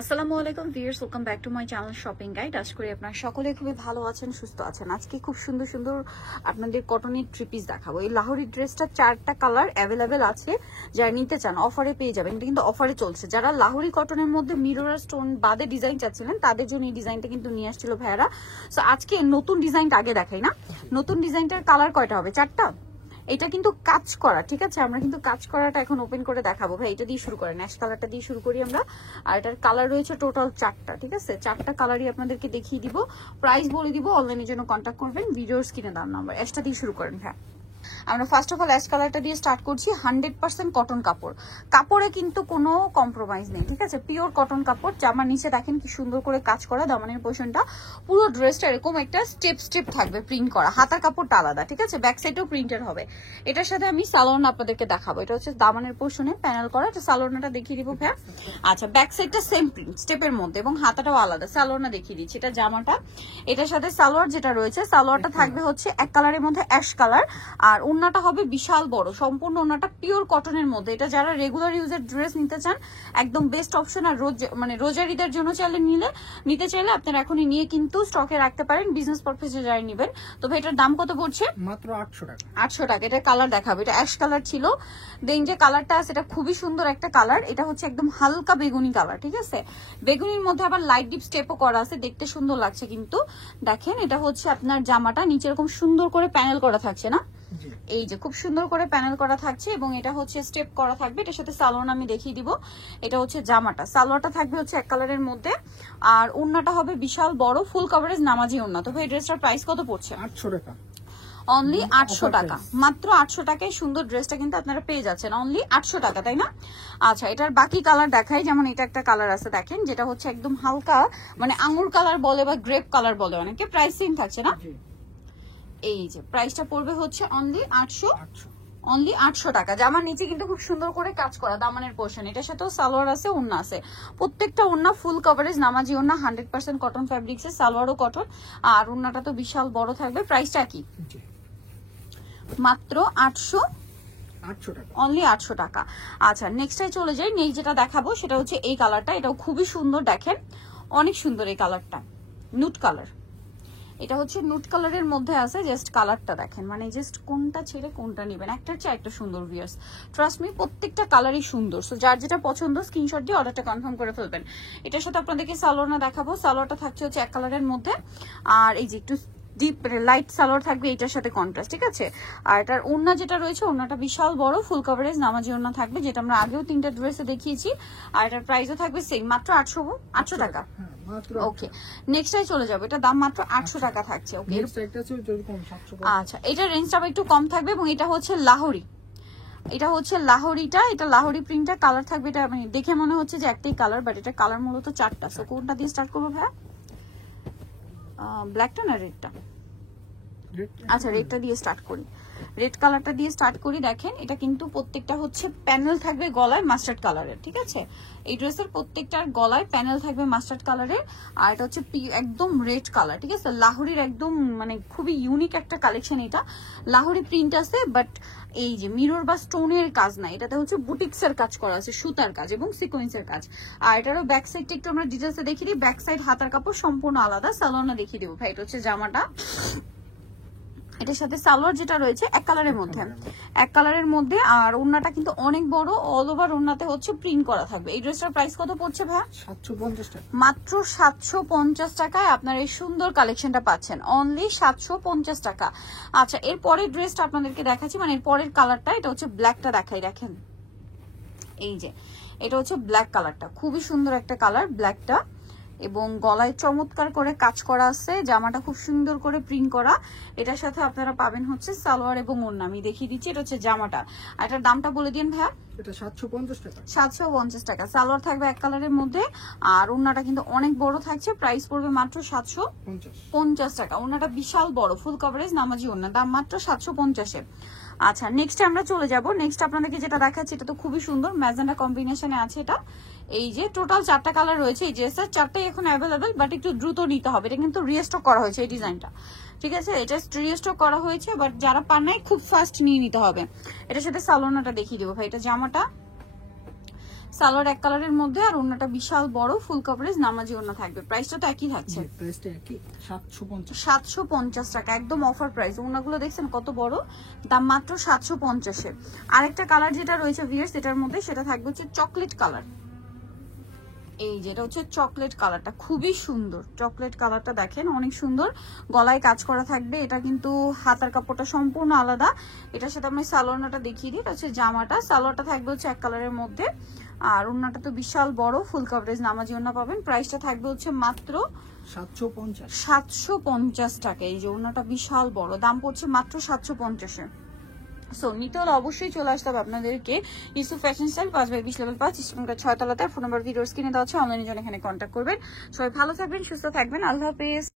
আসসালামু আলাইকুম viewers, welcome back to my channel shopping guide. আশা করি আপনারা সকলে খুবই ভালো আছেন, সুস্থ আছেন। আজকে খুব সুন্দর সুন্দর আপনাদের কটনের থ্রি পিস দেখাবো। এই লাহোরি ড্রেসটা 4টা কালার অ্যাভেলেবেল আছে, যারা নিতে চান অফারে পেয়ে যাবেন। এটা কিন্তু অফারে চলছে। যারা লাহোরি কটনের মধ্যে মিরর স্টোন বাদে ডিজাইন চাচ্ছিলেন তাদের জন্য এই ডিজাইনটা কিন্তু নিয়ে আসছিল ভাইয়ারা। সো আজকে নতুন ডিজাইনটা আগে দেখাই না। নতুন ডিজাইনটার কালার কয়টা হবে? 4টা। এটা কিন্তু কাজ করা, ঠিক আছে? আমরা কিন্তু কাজ করাটা এখন ওপেন করে দেখাবো। ভাই এটা দিয়ে শুরু করেন, অ্যাশ কালারটা দিয়ে শুরু করি আমরা। আর এটার কালার রয়েছে টোটাল 4টা, ঠিক আছে? 4টা কালারই আপনাদেরকে দেখিয়ে দিব, প্রাইস বলে দিব, অনলাইনের জন্য কন্ট্যাক্ট করবেন। ভিডিওর স্ক্রিনে দেওয়ার নাম্বার। অ্যাশটা দিয়ে শুরু করেন। হ্যাঁ, আমরা ফার্স্ট অফ অল অ্যাশ কালারটা দিয়ে স্টার্ট করছি। 100% কটন কাপড়, কাপড়ে কিন্তু কোনো কম্প্রোমাইজ নেই, ঠিক আছে? পিওর কটন কাপড়। জামার নিচে দেখেন কি সুন্দর করে কাজ করা, দামানের পোর্শনটা পুরো ড্রেসটা এরকম একটা স্টেপ স্টেপ থাকবে প্রিন্ট করা। হাতার কাপড়টা আলাদা, ঠিক আছে? ব্যাক সাইডেও প্রিন্টের হবে। এটার সাথে আমি সালোয়ার আপনাদেরকে দেখাবো। এটা হচ্ছে দামানের পোর্শনে প্যানেল করা। এটা সালোয়ারটা দেখিয়ে দিব ভাইয়া। আচ্ছা, ব্যাক সাইডটা সেম প্রিন্ট স্টেপের মধ্যে এবং হাতাটাও আলাদা। সালোয়ারটা দেখিয়ে দিচ্ছি। এটা জামাটা, এটার সাথে সালোয়ার যেটা রয়েছে, সালোয়ারটা থাকবে হচ্ছে এক কালারের মধ্যে অ্যাশ কালার। আর ওন্নাটা হবে বিশাল বড়, সম্পূর্ণ ওন্নাটা পিওর কটনের মধ্যে। এটা যারা রেগুলার ইউজের ড্রেস নিতে চান একদম বেস্ট অপশন। আর রোজারিদের জন্য নিতে চাইলে আপনারা এখনই নিয়ে কিন্তু স্টকে রাখতে পারেন, বিজনেস পারপাসে যারা নেবেন। তো ভাই এটার দাম কত পড়ছে? মাত্র 800 টাকা। 800 টাকা। এটা কালার দেখাবো। এটা অ্যাশ কালার ছিল, দেন যে কালারটা আছে এটা খুবই সুন্দর একটা কালার। এটা হচ্ছে একদম হালকা বেগুনি কালার, ঠিক আছে? বেগুনির মধ্যে আবার লাইট ডিপ স্টেপও করা আছে, দেখতে সুন্দর লাগছে। কিন্তু দেখেন এটা হচ্ছে আপনার জামাটা, নিচে এরকম সুন্দর করে প্যানেল করা থাকছে না, এই যে খুব সুন্দর করে প্যানেল করা থাকছে এবং এটা হচ্ছে স্টেপ করা থাকবে। এটার সাথে সালোয়ার আমি দেখিয়ে দিব। এটা হচ্ছে জামাটা, সালোয়ারটা থাকবে হচ্ছে এক কালারের মধ্যে। আর ওন্নাটা হবে বিশাল বড়, ফুল কভারেজ নামাজি ওন্না। তো ভাই ড্রেসটার প্রাইস কত পড়ছে? 800 টাকা। অনলি 800 টাকা। মাত্র 800 টাকায় সুন্দর ড্রেসটা কিন্তু আপনারা পেয়ে যাচ্ছেন, অনলি 800 টাকা, তাই না? আচ্ছা, এটার বাকি কালার দেখাই। যেমন এটা একটা কালার আছে দেখেন, যেটা হচ্ছে একদম হালকা মানে আঙ্গুর কালার বলে বা গ্রেপ কালার বলে অনেকে। প্রাইস সেম থাকছে না? এই যে প্রাইসটা পড়বে হচ্ছে অনলি 800, অনলি 800 টাকা। জামার নিচে কিন্তু খুব সুন্দর করে কাজ করা দামানের পোর্শন। এটার সাথেও সালোয়ার আছে, ওন্না আছে। প্রত্যেকটা ওন্না ফুল কভারেজ নামাজি ওন্না, 100% কটন ফ্যাব্রিক্স এর, সালোয়ারও কটন। আর ওন্নাটা তো বিশাল বড় থাকবে। প্রাইসটা কি? মাত্র 800 টাকা, অনলি 800 টাকা। আচ্ছা, নেক্সটে চলে যাই। নেক্সট যেটা দেখাবো সেটা হচ্ছে এই কালারটা। এটাও খুবই সুন্দর, দেখেন অনেক সুন্দর এই কালারটা, নুট কালার। এটা হচ্ছে নুট কালারের মধ্যে আছে। জাস্ট কালারটা দেখেন, মানে জাস্ট কোনটা ছেড়ে কোনটা নেবেন, একটার চেয়ে একটা সুন্দর। ভিউয়ার্স ট্রাস্ট মি, প্রত্যেকটা কালারই সুন্দর। সো যার যেটা পছন্দ স্ক্রিনশট দিয়ে অর্ডারটা কনফার্ম করে ফেলবেন। এটার সাথে আপনাদেরকে সালোয়ারটা দেখাবো। সালোয়ারটা থাকছে হচ্ছে এক কালারের মধ্যে, আর এই যে একটু ডিপ লাইট সালোয়ার থাকবে এটার সাথে কন্ট্রাস্ট, ঠিক আছে? আর এটার ওন্না যেটা রয়েছে, ওন্নাটা বিশাল বড়, ফুল কভারেজ নামাজি ওন্না থাকবে, যেটা আমরা আগেও 3টা ড্রেসে দেখিয়েছি। আর এটার প্রাইসও থাকবে সেম, মাত্র 800 টাকা। ওকে, নেক্সটটাই চলে যাবে। এটা দাম মাত্র 800 টাকা থাকছে। ওকে, আচ্ছা, এটা রেঞ্জটা একটু কম থাকবে এবং এটা হচ্ছে লাহোরি। এটা হচ্ছে লাহোরিটা, এটা লাহোরি প্রিন্টটা। কালার থাকবে, এটা মানে দেখে মনে হচ্ছে যে একটাই কালার, বাট এটা কালার মূলত 4টা। সো কোনটা দিয়ে স্টার্ট করবো ভাইয়া? ব্ল্যাকটা না রেডটা? আচ্ছা, রেডটা দিয়ে স্টার্ট করি। রেড কালারটা দিয়ে স্টার্ট করি। দেখেন এটা কিন্তু প্রত্যেকটা হচ্ছে প্যানেল থাকবে গলায় মাস্টার্ড কালারের, ঠিক আছে? এই ড্রেসের প্রত্যেকটার গলায় প্যানেল থাকবে মাস্টার্ড কালারের। আর এটা হচ্ছে একদম রেড কালার, ঠিক আছে? লাহোরির একদম মানে খুবই ইউনিক একটা কালেকশন এটা। লাহোরি প্রিন্ট আছে, বাট এই যে মিরর বা স্টোনের কাজ না, এটাতে হচ্ছে বুটিক্সের কাজ করা আছে, সুতার কাজ এবং সিকোয়েন্সের কাজ। আর এটারও ব্যাক সাইডটা একটু আমরা ডিটেলসে দেখিয়ে দিই। ব্যাক সাইড হাতার কাপড় সম্পূর্ণ আলাদা। সালোয়ারটা দেখিয়ে দেবো ভাই। এটা হচ্ছে জামাটা, এটার সাথে সালোয়ার যেটা রয়েছে এক কালারের মধ্যে, আর ওন্নাটা কিন্তু অনেক বড়, অল ওভার ওন্নাতে হচ্ছে প্রিন্ট করা থাকবে। এই ড্রেসটার প্রাইস কত পড়ছে ভাই? 750 টাকা। মাত্র 750 টাকায় আপনার এই সুন্দর কালেকশনটা পাচ্ছেন, অনলি 750 টাকা। আচ্ছা, এর পরের ড্রেসটা আপনাদেরকে দেখাচ্ছি, মানে এর পরের কালারটা। এটা হচ্ছে ব্ল্যাকটা দেখাই, দেখেন এই যে এটা হচ্ছে ব্ল্যাক কালারটা, খুবই সুন্দর একটা কালার ব্ল্যাকটা, এবং গলায় চমৎকার করে কাজ করা আছে। জামাটা খুব সুন্দর করে প্রিন্ট করা। এটার সাথে আপনারা পাবেন হচ্ছে সালোয়ার এবং ওন্না। আমি দেখিয়ে দিচ্ছি। এটা হচ্ছে জামাটা। আর এটার দামটা বলে দিন ভাইয়া। এটা 750 টাকা। 750 টাকা। সালোয়ার থাকবে এক কালারের মধ্যে, আর ওন্নাটা কিন্তু অনেক বড় থাকছে। প্রাইস পড়বে মাত্র 750 টাকা। ওন্নাটা বিশাল বড়, ফুল কভারেজ নামাজি ওন্না, দাম মাত্র 750-এ। আচ্ছা, নেক্সট আমরা চলে যাব। নেক্সট আপনাদেরকে যেটা দেখাচ্ছি, এটা তো খুবই সুন্দর, ম্যাজেন্ডা কম্বিনেশনে আছে এটা। এই যে টোটাল 4টা কালার রয়েছে। এই ড্রেসের 4টাই এখন অ্যাভেলেবেল, বাট একটু দ্রুত নিতে হবে। এটা কিন্তু রিস্টক করা হয়েছে এই ডিজাইনটা, ঠিক আছে? এটা রিস্টক করা হয়েছে, বাট যারা পান নাই খুব ফাস্ট নিয়ে নিতে হবে। এটার সাথে সালোয়ারটা দেখিয়ে দেবো ভাই। এটা জামাটা, সালোয়ার এক কালারের মধ্যে, আর ওন্নাটা বিশাল বড় ফুল কভারেজ নামাজি ওন্না থাকবে। প্রাইসটা তো একই থাকছে, প্রাইসটা একই 750 750 টাকা, একদম অফার প্রাইস। ওন্নাগুলো দেখছেন কত বড়, দাম মাত্র 750-এ। আরেকটা কালার যেটা রয়েছে ভিউয়ার্স এটার মধ্যে, সেটা থাকবে হচ্ছে চকলেট কালার। এই যেটা হচ্ছে চকলেট কালারটা, খুবই সুন্দর। চকলেট কালারটা দেখেন অনেক সুন্দর, গলায় কাজ করা থাকবে। এটা কিন্তু হাতার কাপড়টা সম্পূর্ণ আলাদা। এটার সাথে আমি সালোয়ারটা দেখিয়ে দিই, এটা হচ্ছে জামাটা। সালোয়ারটা থাকবে হচ্ছে এক কালারের মধ্যে, আর ওন্নাটা তো বিশাল বড় ফুল কভারেজ নামাজি ওন্না পাবেন। প্রাইসটা থাকবে হচ্ছে মাত্র 750 টাকা। এই যে ওন্নাটা বিশাল বড়, দাম পড়ছে মাত্র 750-এ। সো নিতে হলে অবশ্যই চলে আসতে হবে আপনাদেরকে ইউসুফ ফ্যাশন স্টাইল 5/20 লেভেল 5 ইস্টার্নটা 6 তলাতে। ফোন নাম্বার ভিডিওস কিনে দেওয়া আছে, অনলাইনে জন্য এখানে কন্ট্যাক্ট করবেন। সবাই ভালো থাকবেন, সুস্থ থাকবেন, আল্লাহ হাফেজ।